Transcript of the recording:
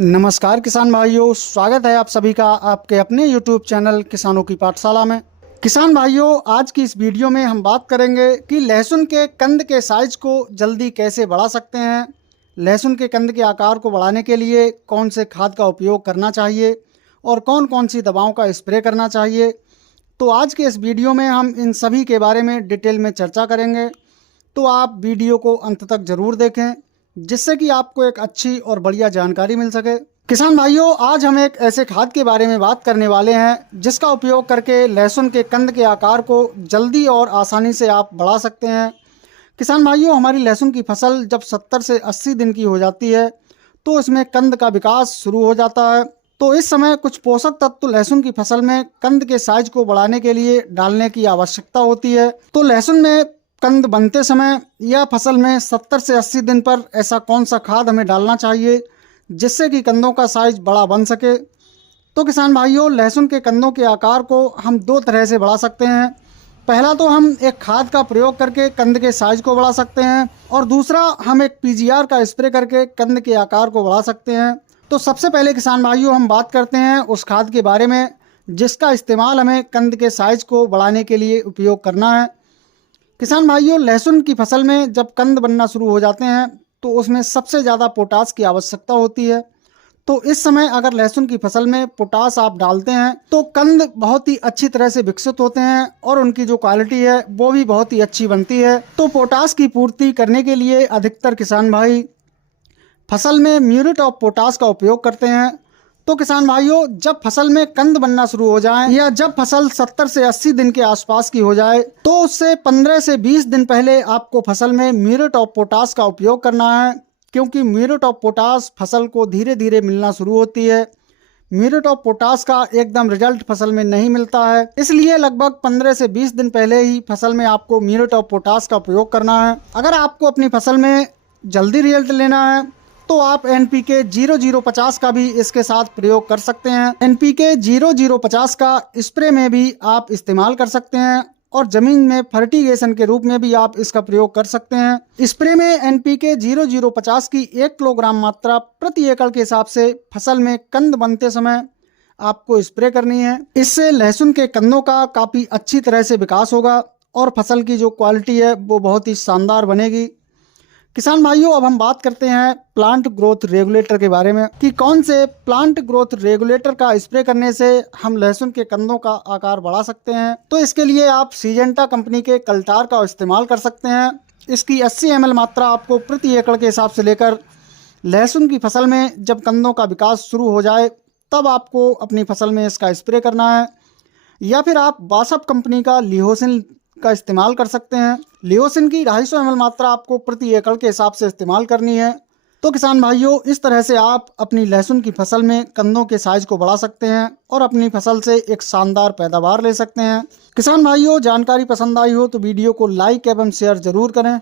नमस्कार किसान भाइयों, स्वागत है आप सभी का आपके अपने YouTube चैनल किसानों की पाठशाला में। किसान भाइयों, आज की इस वीडियो में हम बात करेंगे कि लहसुन के कंद के साइज को जल्दी कैसे बढ़ा सकते हैं। लहसुन के कंद के आकार को बढ़ाने के लिए कौन से खाद का उपयोग करना चाहिए और कौन कौन सी दवाओं का स्प्रे करना चाहिए। तो आज के इस वीडियो में हम इन सभी के बारे में डिटेल में चर्चा करेंगे, तो आप वीडियो को अंत तक ज़रूर देखें जिससे कि आपको एक अच्छी और बढ़िया जानकारी मिल सके। किसान भाइयों, आज हम एक ऐसे खाद के बारे में बात करने वाले हैं जिसका उपयोग करके लहसुन के कंद के आकार को जल्दी और आसानी से आप बढ़ा सकते हैं। किसान भाइयों, हमारी लहसुन की फसल जब 70 से 80 दिन की हो जाती है तो इसमें कंद का विकास शुरू हो जाता है। तो इस समय कुछ पोषक तत्व लहसुन की फसल में कंद के साइज को बढ़ाने के लिए डालने की आवश्यकता होती है। तो लहसुन में कंद बनते समय या फसल में 70 से 80 दिन पर ऐसा कौन सा खाद हमें डालना चाहिए जिससे कि कंदों का साइज बड़ा बन सके। तो किसान भाइयों, लहसुन के कंदों के आकार को हम दो तरह से बढ़ा सकते हैं। पहला तो हम एक खाद का प्रयोग करके कंद के साइज को बढ़ा सकते हैं और दूसरा हम एक पीजीआर का स्प्रे करके कंद के आकार को बढ़ा सकते हैं। तो सबसे पहले किसान भाइयों, हम बात करते हैं उस खाद के बारे में जिसका इस्तेमाल हमें कंद के साइज को बढ़ाने के लिए उपयोग करना है। किसान भाइयों, लहसुन की फसल में जब कंद बनना शुरू हो जाते हैं तो उसमें सबसे ज़्यादा पोटास की आवश्यकता होती है। तो इस समय अगर लहसुन की फसल में पोटास आप डालते हैं तो कंद बहुत ही अच्छी तरह से विकसित होते हैं और उनकी जो क्वालिटी है वो भी बहुत ही अच्छी बनती है। तो पोटास की पूर्ति करने के लिए अधिकतर किसान भाई फसल में म्यूरेट ऑफ पोटास का उपयोग करते हैं। तो किसान भाइयों, जब फसल में कंद बनना शुरू हो जाए या जब फसल 70 से 80 दिन के आसपास की हो जाए तो उससे 15 से 20 दिन पहले आपको फसल में म्यूरेट ऑफ पोटास का उपयोग करना है, क्योंकि म्यूरेट ऑफ पोटास फसल को धीरे धीरे मिलना शुरू होती है। म्यूरेट ऑफ पोटास का एकदम रिजल्ट फसल में नहीं मिलता है, इसलिए लगभग 15 से 20 दिन पहले ही फसल में आपको म्यूरेट ऑफ पोटास का उपयोग करना है। अगर आपको अपनी फसल में जल्दी रिजल्ट लेना है तो आप एनपीके 0050 का भी इसके साथ प्रयोग कर सकते हैं। एनपीके 0050 का स्प्रे में भी आप इस्तेमाल कर सकते हैं और जमीन में फर्टिगेशन के रूप में भी आप इसका प्रयोग कर सकते हैं। स्प्रे में एनपीके 0050 की 1 किलोग्राम मात्रा प्रति एकड़ के हिसाब से फसल में कंद बनते समय आपको स्प्रे करनी है। इससे लहसुन के कंदों का काफ़ी अच्छी तरह से विकास होगा और फसल की जो क्वालिटी है वो बहुत ही शानदार बनेगी। किसान भाइयों, अब हम बात करते हैं प्लांट ग्रोथ रेगुलेटर के बारे में कि कौन से प्लांट ग्रोथ रेगुलेटर का स्प्रे करने से हम लहसुन के कंदों का आकार बढ़ा सकते हैं। तो इसके लिए आप सीजेंटा कंपनी के कल्टार का इस्तेमाल कर सकते हैं। इसकी 80 ml मात्रा आपको प्रति एकड़ के हिसाब से लेकर लहसुन की फसल में जब कंदों का विकास शुरू हो जाए तब आपको अपनी फसल में इसका स्प्रे करना है। या फिर आप बासप कंपनी का लिहोसिन का इस्तेमाल कर सकते हैं। लियोसिन की 250 ml मात्रा आपको प्रति एकड़ के हिसाब से इस्तेमाल करनी है। तो किसान भाइयों, इस तरह से आप अपनी लहसुन की फसल में कंदों के साइज को बढ़ा सकते हैं और अपनी फसल से एक शानदार पैदावार ले सकते हैं। किसान भाइयों, जानकारी पसंद आई हो तो वीडियो को लाइक एवं शेयर जरूर करें।